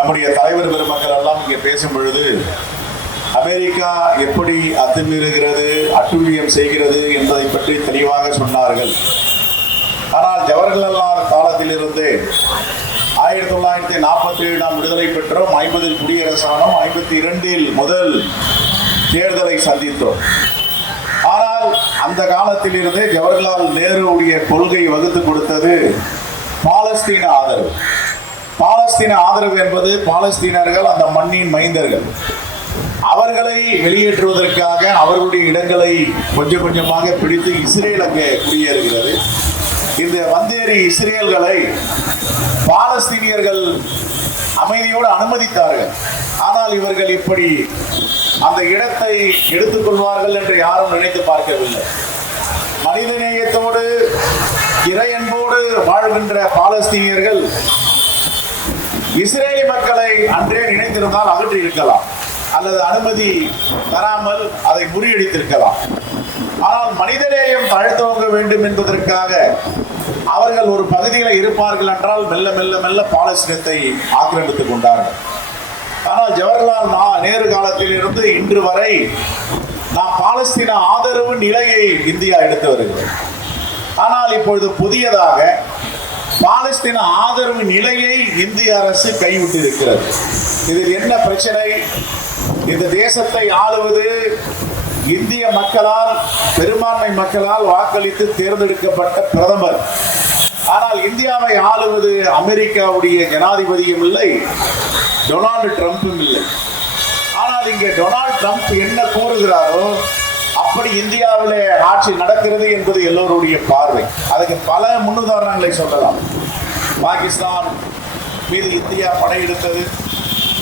நம்முடைய தலைவர் பெருமக்கள் எல்லாம் இங்கே பேசும் பொழுது அமெரிக்கா எப்படி அத்துமீறுகிறது அட்டுழியம் செய்கிறது என்பதை பற்றி தெளிவாக சொன்னார்கள். ஆனால் ஜவஹர்லால் காலத்திலிருந்தே ஆயிரத்தி தொள்ளாயிரத்தி நாற்பத்தி ஏழாம் விடுதலை பெற்றோம் ஐம்பதில் குடியரசானோம் ஐம்பத்தி இரண்டில் முதல் தேர்தலை சந்தித்தோம். ஆனால் அந்த காலத்திலிருந்தே ஜவஹர்லால் நேருடைய கொள்கை வகுத்து கொடுத்தது பாலஸ்தீன ஆதரவு. பாலஸ்தீன ஆதரவு என்பது பாலஸ்தீனர்கள் அந்த மண்ணின் மைந்தர்கள். அவர்களை வெளியேற்றுவதற்காக அவர்களுடைய இடங்களை கொஞ்சம் கொஞ்சமாக பிடித்து இஸ்ரேல் அங்கே குடியேறுகிறது. இந்த வந்தேறி இஸ்ரேல்களை பாலஸ்தீனியர்கள் அமைதியோடு அனுமதித்தார்கள். ஆனால் இவர்கள் இப்படி அந்த இடத்தை எடுத்துக்கொள்வார்கள் என்று யாரும் நினைத்து பார்க்கவில்லை. மனிதநேயத்தோடு இறையன்போடு வாழ்கின்ற பாலஸ்தீனியர்கள் இஸ்ரேலி மக்களை அன்றே நினைத்திருந்தால் அகற்றி இருக்கலாம். அல்லது அனுமதி தராமல் அதை முறியடித்திருக்கலாம். ஆனால் மனிதநேயம் தாழ்த்தவங்க வேண்டும் என்பதற்காக அவர்கள் ஒரு பகுதியில் இருப்பார்கள் என்றால் மெல்ல மெல்ல மெல்ல பாலஸ்தீனத்தை ஆக்கிரமித்துக் கொண்டார்கள். ஆனால் ஜவஹர்லால் நேரு காலத்தில் இருந்து இன்று வரை நாம் பாலஸ்தீன ஆதரவு நிலையை இந்தியா எடுத்து வருகிறது. ஆனால் இப்பொழுது புதியதாக பாலஸ்தீன ஆதரவு நிலையை இந்திய அரசு கைவிட்டிருக்கிறது. இதில் என்ன பிரச்சனை? இந்த தேசத்தை ஆளுவது இந்திய மக்களால் பெரும்பான்மை மக்களால் வாக்களித்து தேர்ந்தெடுக்கப்பட்ட பிரதமர். ஆனால் இந்தியாவை ஆளுவது அமெரிக்காவுடைய ஜனாதிபதியும் இல்லை டொனால்டு ட்ரம்ப்பும் இல்லை. ஆனால் இங்கே டொனால்ட் ட்ரம்ப் என்ன கூறுகிறாரோ அப்படி இந்தியாவிலே ஆட்சி நடக்கிறது என்பது எல்லோருடைய பார்வை. அதுக்கு பல முன்னுதாரணங்களை சொல்லலாம். பாகிஸ்தான் மீது இந்தியா படையெடுத்தது.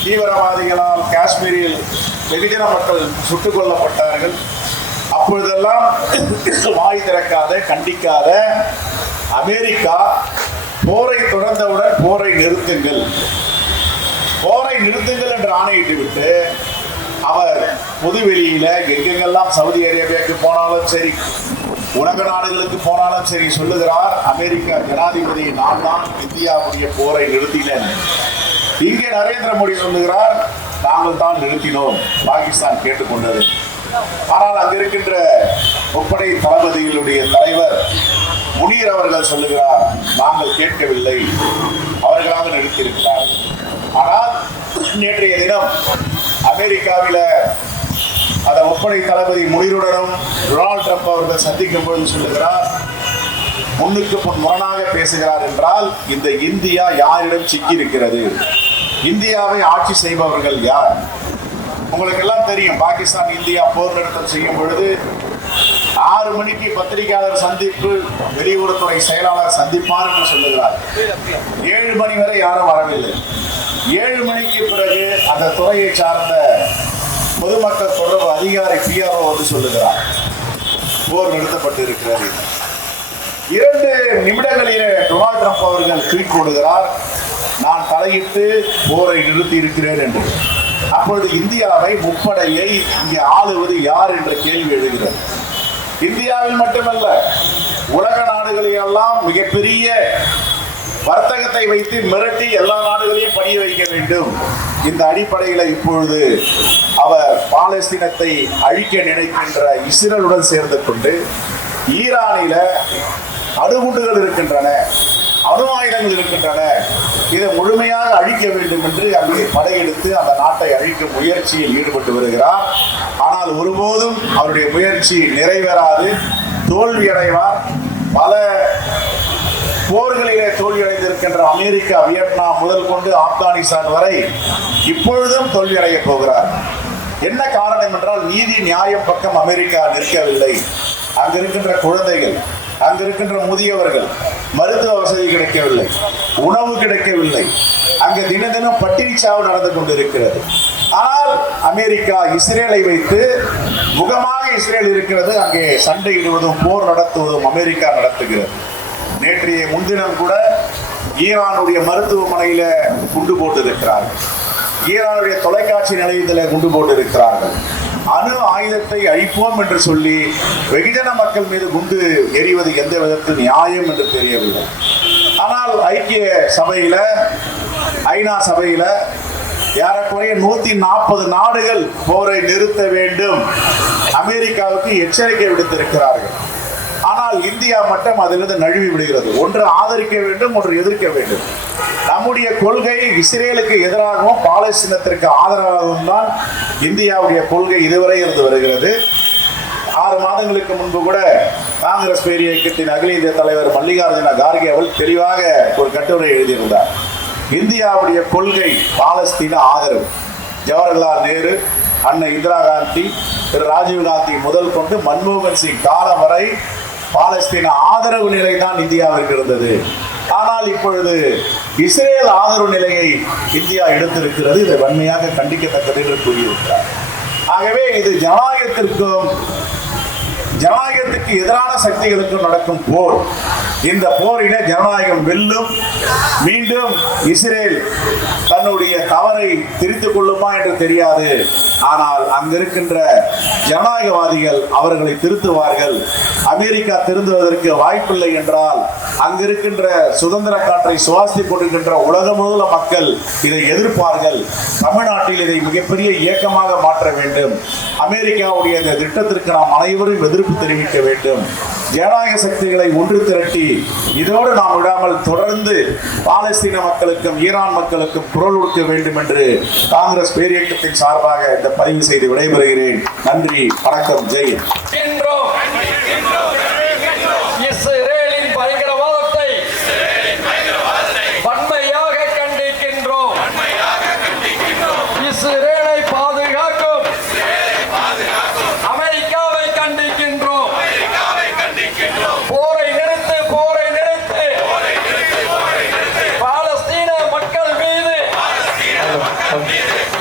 தீவிரவாதிகளால் காஷ்மீரில் வெகுஜன மக்கள் சுட்டுக் கொல்லப்பட்டார்கள். அப்பொழுதெல்லாம் வாய் திறக்காத கண்டிக்காத அமெரிக்கா போரை தொடர்ந்தவுடன் போரை நிறுத்துங்கள். போரை நிறுத்துங்கள் என்று ஆணையிட்டு விட்டு அவர் பொதுவெளியில எங்கெங்கெல்லாம் சவுதி அரேபியாவுக்கு போனாலும் சரி உலக நாடுகளுக்கு போனாலும் சரி சொல்லுகிறார் அமெரிக்கா ஜனாதிபதி நான் தான் இந்தியாவுடைய போரை நிறுத்தினேன். இங்கே நரேந்திர மோடி சொல்லுகிறார் நாங்கள் தான் நிறுத்தினோம் பாகிஸ்தான் கேட்டுக்கொண்டது. ஆனால் அங்க இருக்கின்ற முப்படை தளபதிகளுடைய தலைவர் முனீர் அவர்கள் சொல்லுகிறார் நாங்கள் கேட்கவில்லை அவர்களாக நிறுத்தியிருக்கிறார் ஆனால் நேற்றைய தினம் அமெரிக்காவில அந்த முப்படை தளபதி முனிருடனும் டொனால்ட் ட்ரம்ப் அவர்கள் சந்திக்கும் பொழுது சொல்லுகிறார் முன்னுக்கு முன் முரணாக பேசுகிறார் என்றால் இந்த இந்தியா யாரிடம் சிக்கி இருக்கிறது இந்தியாவை ஆட்சி செய்பவர்கள் யார்? உங்களுக்கு எல்லாம் தெரியும் பாகிஸ்தான் இந்தியா போர் நிறுத்தம் செய்யும் பொழுது ஆறு மணிக்கு பத்திரிகையாளர் சந்திப்பு வெளியுறவுத்துறை செயலாளர் சந்திப்பார் என்று சொல்லுகிறார். ஏழு மணி வரை யாரும் வரவில்லை. ஏழு மணிக்கு பிறகு அந்த துறையை சார்ந்த பொதுமக்கள் தொடர்பு அதிகாரி பிஆர்ஓ வந்து சொல்லுகிறார். போர் நிறுத்தப்பட்டு இருக்கிறது இரண்டு நிமிடங்களிலே டொனால்ட் ட்ரம்ப் அவர்கள் ட்வீட் போடுகிறார் நான் தலையிட்டு போரை நிறுத்தி இருக்கிறேன் என்று. அப்பொழுது இந்தியாவை முப்படையை இங்கே ஆளுவது யார் என்ற கேள்வி எழுகிறது. இந்தியாவில் மட்டுமல்ல உலக நாடுகளையெல்லாம் மிகப்பெரிய வர்த்தகத்தை வைத்து மிரட்டி எல்லா நாடுகளையும் பணிய வைக்க வேண்டும். இந்த அடிப்படையில் இப்பொழுது அவர் பாலஸ்தீனத்தை அழிக்க நினைக்கின்ற இஸ்ரேலுடன் சேர்ந்து கொண்டு ஈரானில அணுகுண்டுகள் இருக்கின்றன அணு ஆயுதங்கள் இருக்கின்றன. இதை முழுமையாக அழிக்க வேண்டும் என்று அங்கே படையெடுத்து அந்த நாட்டை அழிக்கும் முயற்சியில் ஈடுபட்டு வருகிறார். ஆனால் ஒருபோதும் அவருடைய முயற்சி நிறைவேறாது தோல்வியடைவார். பல போர்களிலே தோல்வியடைந்திருக்கின்ற அமெரிக்கா வியட்நாம் முதல் கொண்டு ஆப்கானிஸ்தான் வரை இப்பொழுதும் தோல்வியடைய போகிறார். என்ன காரணம் என்றால் நீதி நியாயம் பக்கம் அமெரிக்கா நிற்கவில்லை. அங்கிருக்கின்ற குழந்தைகள் அங்கிருக்கின்ற முதியவர்கள் மருத்துவ வசதி கிடைக்கவில்லை உணவு கிடைக்கவில்லை. அங்கு தின தினம் பட்டினி சாவு நடந்து கொண்டிருக்கிறது. ஆனால் அமெரிக்கா இஸ்ரேலை வைத்து முகமாக இஸ்ரேல் இருக்கிறது. அங்கே சண்டையிடுவதும் போர் நடத்துவதும் அமெரிக்கா நடத்துகிறது. நேற்றைய முன்தினம் கூட ஈரானுடைய மருத்துவமனையில குண்டு போட்டு இருக்கிறார்கள் ஈரானுடைய தொலைக்காட்சி நிலையத்தில் குண்டு போட்டு இருக்கிறார்கள் அணு ஆயுதத்தை அழிப்போம் என்று சொல்லி வெகுஜன மக்கள் மீது குண்டு எறிவது எந்த விதத்தில் நியாயம் என்று தெரியவில்லை. ஆனால் ஐக்கிய சபையில ஐநா சபையில ஏறக்குறைய நூத்தி நாற்பது நாடுகள் போரை நிறுத்த வேண்டும். அமெரிக்காவுக்கு எச்சரிக்கை விடுத்திருக்கிறார்கள். ஆனால் இந்தியா மட்டும் அதிலிருந்து நழுவி விடுகிறது. ஒன்று ஆதரிக்க வேண்டும் ஒன்று எதிர்க்க வேண்டும். நம்முடைய கொள்கை இஸ்ரேலுக்கு எதிராகவும் பாலஸ்தீனத்திற்கு ஆதரவாகவும் தான் இந்தியாவுடைய கொள்கை இதுவரை இருந்து வருகிறது. ஆறு மாதங்களுக்கு முன்பு கூட காங்கிரஸ் பேரிய இயக்கத்தின் அகில இந்திய தலைவர் மல்லிகார்ஜுன கார்கே அவள் தெளிவாக ஒரு கட்டுரை எழுதியிருந்தார். இந்தியாவுடைய கொள்கை பாலஸ்தீன ஆதரவு. ஜவஹர்லால் நேரு அன்னை இந்திரா காந்தி திரு ராஜீவ் காந்தி முதல் கொண்டு மன்மோகன் சிங் காலம் வரை பாலஸ்தீன ஆதரவு நிலை தான் இந்தியாவிற்கு இருந்தது. ஆனால் இப்பொழுது இஸ்ரேல் ஆதரவு நிலையை இந்தியா எடுத்திருக்கிறது. இதை வன்மையாக கண்டிக்கத்தக்கது என்று கூறியிருக்கிறார். ஆகவே இது ஜனநாயகத்திற்கும் ஜனநாயகத்துக்கு எதிரான சக்திகளுக்கும் நடக்கும் போர். இந்த போரிலே ஜனநாயகம் வெல்லும். மீண்டும் இஸ்ரேல் தன்னுடைய தவறை திரித்துக் கொள்ளுமா என்று தெரியாது. ஆனால் அங்கிருக்கின்ற ஜனநாயகவாதிகள் அவர்களை திருத்துவார்கள். அமெரிக்கா திருந்துவதற்கு வாய்ப்பில்லை என்றால் அங்கிருக்கின்ற சுதந்திர காற்றை சுவாசித்துக் கொண்டிருக்கின்ற உலகம் மக்கள் இதை எதிர்ப்பார்கள். தமிழ்நாட்டில் இதை மிகப்பெரிய இயக்கமாக மாற்ற வேண்டும். அமெரிக்காவுடைய இந்த திட்டத்திற்கு நாம் அனைவரும் எதிர்ப்பு தெரிவிக்க வேண்டும். ஜனநாயக சக்திகளை ஒன்று திரட்டி இதோடு நாம் விடாமல் தொடர்ந்து பாலஸ்தீன மக்களுக்கும் ஈரான் மக்களுக்கும் குரல் கொடுக்க வேண்டும் என்று காங்கிரஸ் பேரியக்கத்தின் சார்பாக இந்த பதிவு செய்து விடைபெறுகிறேன். நன்றி வணக்கம் ஜெய் Happy